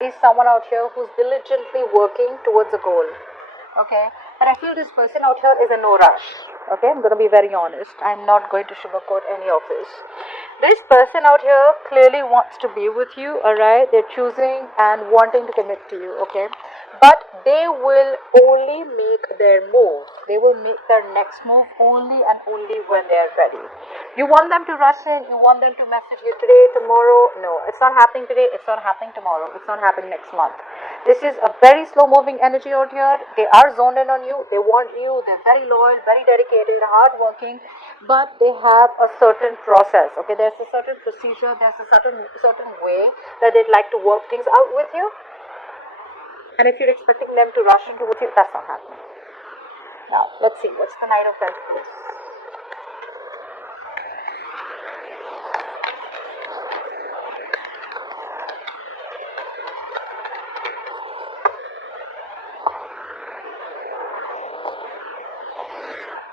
is someone out here who's diligently working towards a goal. Okay, but I feel this person out here is in no rush. Okay, I'm going to be very honest. I'm not going to sugarcoat any of this. This person out here clearly wants to be with you, alright? They're choosing and wanting to commit to you, okay? But they will only make their move. They will make their next move only and only when they're ready. You want them to rush in, you want them to message you today, tomorrow. No, it's not happening today, it's not happening tomorrow, it's not happening next month. This is a very slow moving energy out here. They are zoned in on you, they want you, they're very loyal, very dedicated, hardworking, but they have a certain process. Okay, there's a certain procedure, there's a certain way that they'd like to work things out with you. And if you're expecting them to rush into with you, that's not happening. Now, let's see, what's the Knight of Pentacles?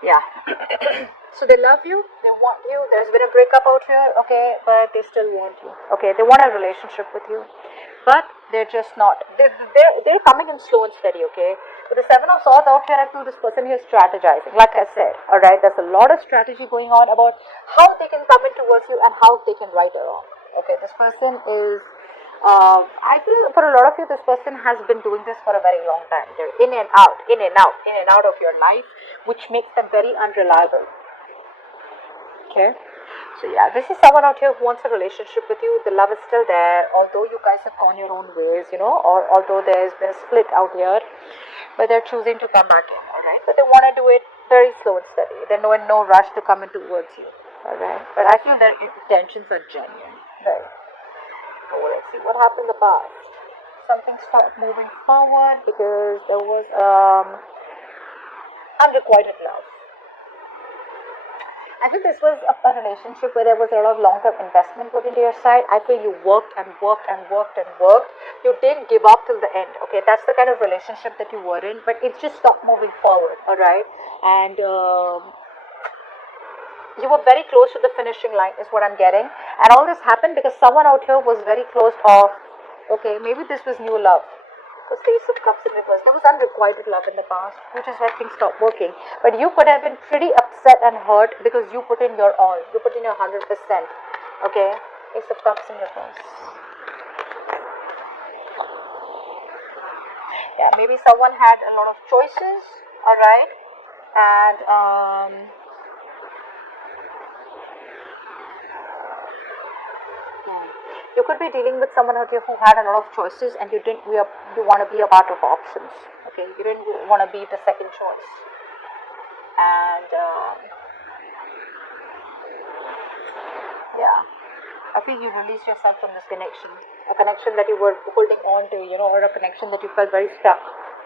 Yeah. So they love you, they want you, there's been a breakup out here, okay, but they still want you. Okay, they want a relationship with you, but they're just not, they're coming in slow and steady, okay. With the Seven of Swords out here, I feel this person here is strategizing. Like I said, alright, there's a lot of strategy going on about how they can come in towards you and how they can right or wrong. Okay, this person is I feel for a lot of you, this person has been doing this for a very long time. They're in and out, in and out, in and out of your life, which makes them very unreliable. Okay, so yeah, this is someone out here who wants a relationship with you. The love is still there, although you guys have gone your own ways, you know, or although there's been a split out here, but they're choosing to come back in, alright? But they want to do it very slow and steady. They're in no rush to come in towards you, alright? But I feel their intentions are genuine, right? So let's see what happened in the past. Something stopped moving forward because there was unrequited love. I think this was a relationship where there was a lot of long-term investment put into your side. I feel you worked and worked and worked and worked. You didn't give up till the end. Okay, that's the kind of relationship that you were in, but it just stopped moving forward. All right, and you were very close to the finishing line is what I'm getting, and all this happened because someone out here was very close of, okay, maybe this was new love. Because the Ace of Cups in reverse, there was unrequited love in the past, which is why things stopped working. But you could have been pretty upset and hurt because you put in your all, you put in your 100%. Okay, Ace of Cups in reverse. Yeah, maybe someone had a lot of choices, alright, and you could be dealing with someone out here who had a lot of choices and you want to be a part of options. Okay, you didn't want to be the second choice. And yeah, I feel you released yourself from this connection. A connection that you were holding on to, you know, or a connection that you felt very stuck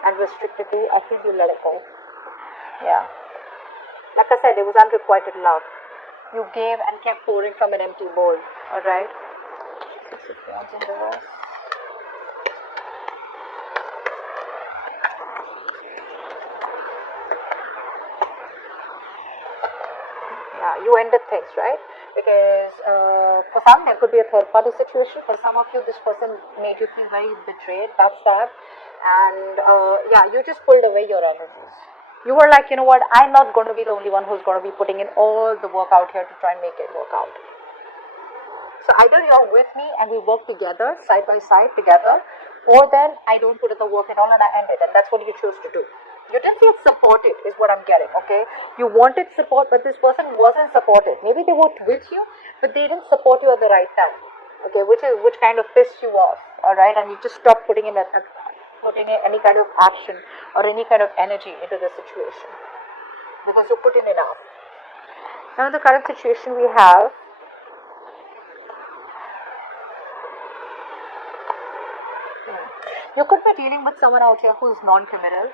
and restricted to. I feel you let it go. Yeah. Like I said, it was unrequited love. You gave and kept pouring from an empty bowl. Alright? In reverse. Yeah, you ended things, right? Because for some there could be a third party situation. For some of you, this person made you feel very betrayed, backstabbed, and yeah, you just pulled away your energies. You were like, you know what, I'm not going to be the only one who's going to be putting in all the work out here to try and make it work out. So either you're with me and we work together, side by side together, or then I don't put in the work at all and I end it, and that's what you choose to do. You didn't feel supported is what I'm getting, okay? You wanted support, but this person wasn't supported. Maybe they worked with you, but they didn't support you at the right time, okay? Which kind of pissed you off, alright? And you just stopped putting in any kind of action or any kind of energy into the situation because you put in enough. Now in the current situation we have, you could be dealing with someone out here who's non-committal,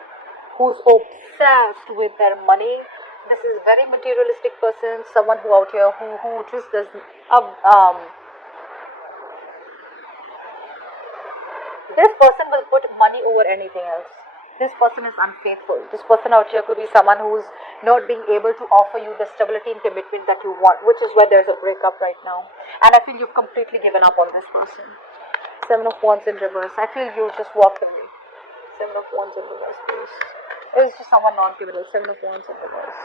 who's obsessed with their money. This is a very materialistic person, someone who out here who just does this person will put money over anything else. This person is unfaithful. This person out here could be someone who's not being able to offer you the stability and commitment that you want, which is why there's a breakup right now. And I feel you've completely given up on this person. Seven of Wands in reverse. I feel you just walked away. Seven of Wands in reverse, please. It was just someone non-committal. Seven of Wands in reverse.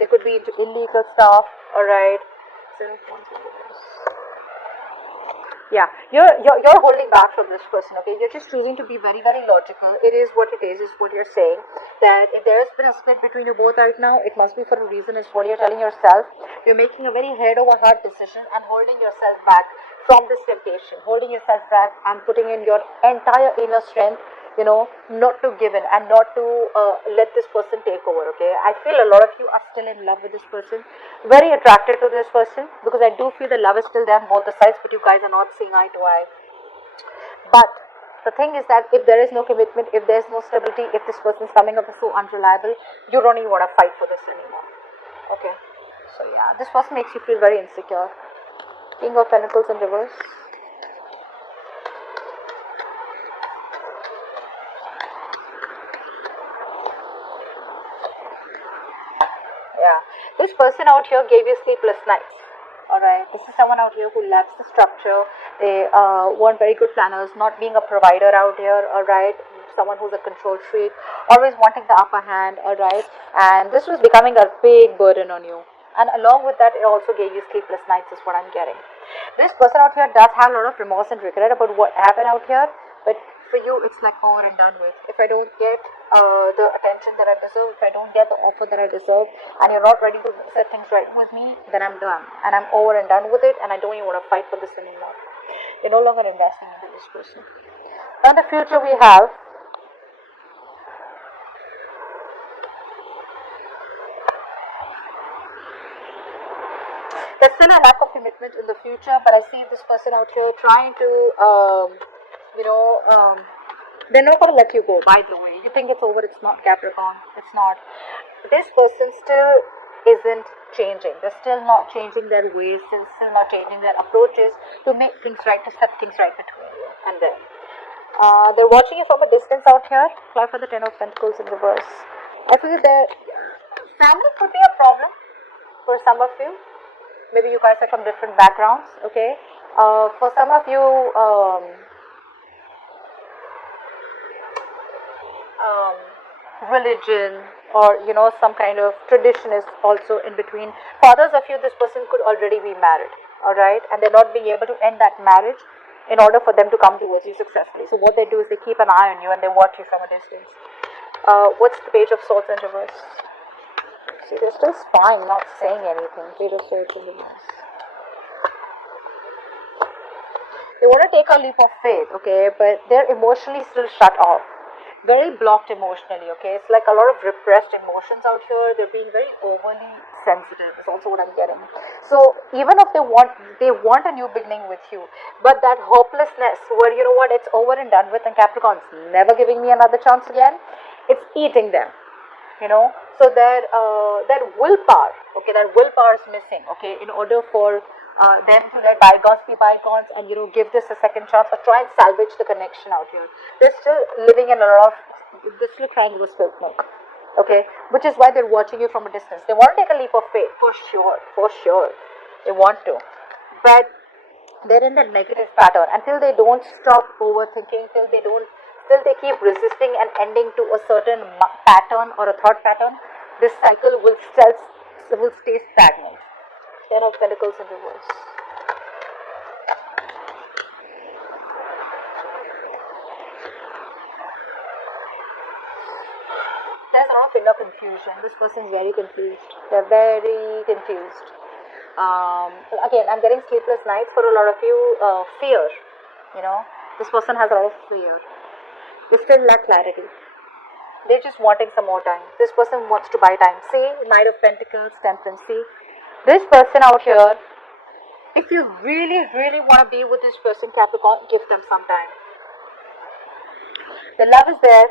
They could be into illegal stuff. Alright. Seven of Wands in reverse. Yeah, you're holding back from this person, okay? You're just choosing to be very, very logical. It is what it is what you're saying. That if there's been a split between you both right now, it must be for a reason, is what you're telling yourself. You're making a very head over heart decision and holding yourself back from this temptation. Holding yourself back and putting in your entire inner strength, you know, not to give in and not to let this person take over, okay? I feel a lot of you are still in love with this person, very attracted to this person, because I do feel the love is still there on both the sides, but you guys are not seeing eye to eye. But the thing is that if there is no commitment, if there is no stability, if this person is coming up as so unreliable, you don't even want to fight for this anymore, okay? So yeah, this person makes you feel very insecure. King of Pentacles in reverse. This person out here gave you sleepless nights. Alright, this is someone out here who lacks the structure. They weren't very good planners, not being a provider out here. Alright, someone who's a control freak, always wanting the upper hand. Alright, and this was becoming a big burden on you. And along with that, it also gave you sleepless nights, is what I'm getting. This person out here does have a lot of remorse and regret about what happened out here, but for you, it's like over and done with. If I don't get the attention that I deserve, if I don't get the offer that I deserve, and you're not ready to set things right with me, then I'm done. And I'm over and done with it, and I don't even want to fight for this anymore. You're no longer investing into this person. Now, in the future, we have there's still a lack of commitment in the future, but I see this person out here trying to, they're not going to let you go, by the way. You think it's over, it's not, Capricorn. It's not. This person still isn't changing. They're still not changing their ways, still not changing their approaches to make things right, to set things right between you and them. They're watching you from a distance out here. Apply for the Ten of Pentacles in reverse. I feel their family could be a problem for some of you. Maybe you guys are from different backgrounds, okay? For some of you, religion or, you know, some kind of tradition is also in between. For others of you, this person could already be married, alright? And they're not being able to end that marriage in order for them to come towards you successfully. So what they do is they keep an eye on you and they watch you from a distance. What's the Page of Swords in reverse? See, they're still spying, not saying anything. Page of Swords in reverse. They want to take a leap of faith, okay, but they're emotionally still shut off. Very blocked emotionally, okay? It's like a lot of repressed emotions out here. They're being very overly sensitive, is also what I'm getting. So even if they want a new beginning with you, but that hopelessness where, you know what, it's over and done with, and Capricorn's never giving me another chance again, it's eating them, you know? So that willpower, okay, that willpower is missing, okay, in order for them to let bygones be bygones and, you know, give this a second chance or try and salvage the connection out here. They're still living in a lot of, they're still trying to spilt milk, okay, which is why they're watching you from a distance. They want to take a leap of faith, for sure, they want to, but they're in that negative pattern until they don't stop overthinking, till they keep resisting and ending to a certain pattern or a thought pattern. This cycle will stay stagnant. Ten of Pentacles in reverse. There's a lot of inner confusion. This person is very confused. They're very confused. Again, I'm getting sleepless nights for a lot of you. Fear. You know, this person has a lot of fear. They still lack clarity. They're just wanting some more time. This person wants to buy time. See, Knight of Pentacles, Temperance. See, this person out here, if you really, really want to be with this person, Capricorn, give them some time. The love is there,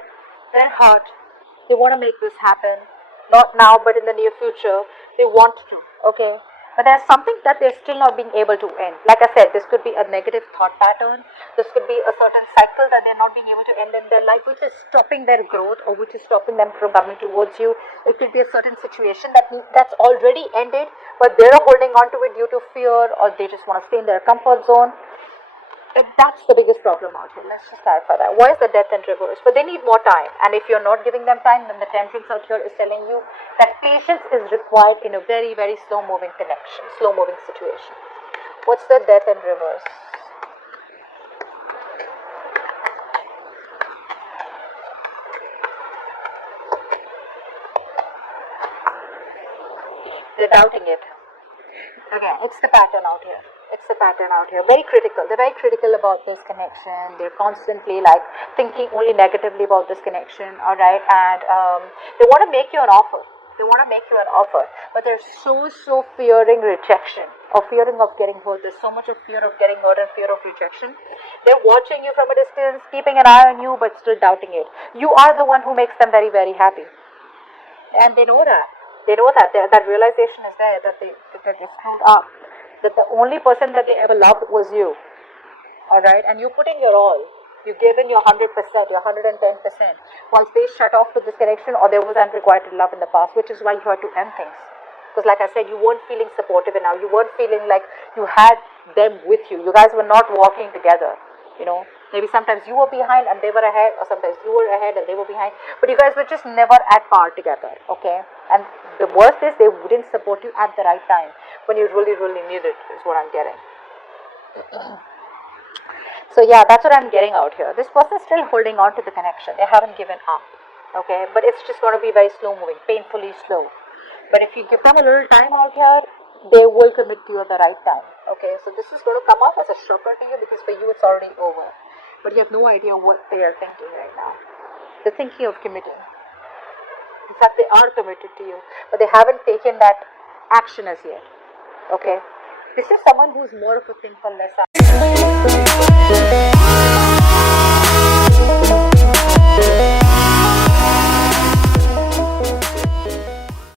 their heart, they want to make this happen. Not now, but in the near future, they want to, okay? But there's something that they're still not being able to end. Like I said, this could be a negative thought pattern. This could be a certain cycle that they're not being able to end in their life, which is stopping their growth or which is stopping them from coming towards you. It could be a certain situation that's already ended, but they're holding on to it due to fear, or they just want to stay in their comfort zone. That's the biggest problem out here. Let's just clarify that. Why is the death in reverse? But they need more time. And if you're not giving them time, then the temperance out here is telling you that patience is required in a very, very slow moving connection, slow moving situation. What's the death in reverse? They're doubting it. Okay, it's the pattern out here. It's the pattern out here. Very critical. They're very critical about this connection. They're constantly like thinking only negatively about this connection. All right, and they want to make you an offer. They want to make you an offer, but they're so fearing rejection or fearing of getting hurt. There's so much of fear of getting hurt and fear of rejection. They're watching you from a distance, keeping an eye on you, but still doubting it. You are the one who makes them very, very happy, and they know that. They know that that realization is there, that they're screwed up, that the only person that they ever loved was you. All right, and you put in your all. You gave in your 100%, your 110%. Once they shut off to this connection, or there was unrequited love in the past, which is why you had to end things. Because, like I said, you weren't feeling supportive enough. You weren't feeling like you had them with you. You guys were not walking together. You know, maybe sometimes you were behind and they were ahead, or sometimes you were ahead and they were behind. But you guys were just never at par together. Okay, and the worst is they wouldn't support you at the right time when you really, really need it. Is what I'm getting. So yeah, that's what I'm getting out here. This person is still holding on to the connection. They haven't given up. Okay, but it's just going to be very slow moving, painfully slow. But if you give them a little time out here, they will commit to you at the right time. Okay, so this is going to come off as a shocker to you because for you it's already over. But you have no idea what they are thinking right now. They're thinking of committing. In fact, they are committed to you, but they haven't taken that action as yet. Okay, this is someone who's more of a thinker, less.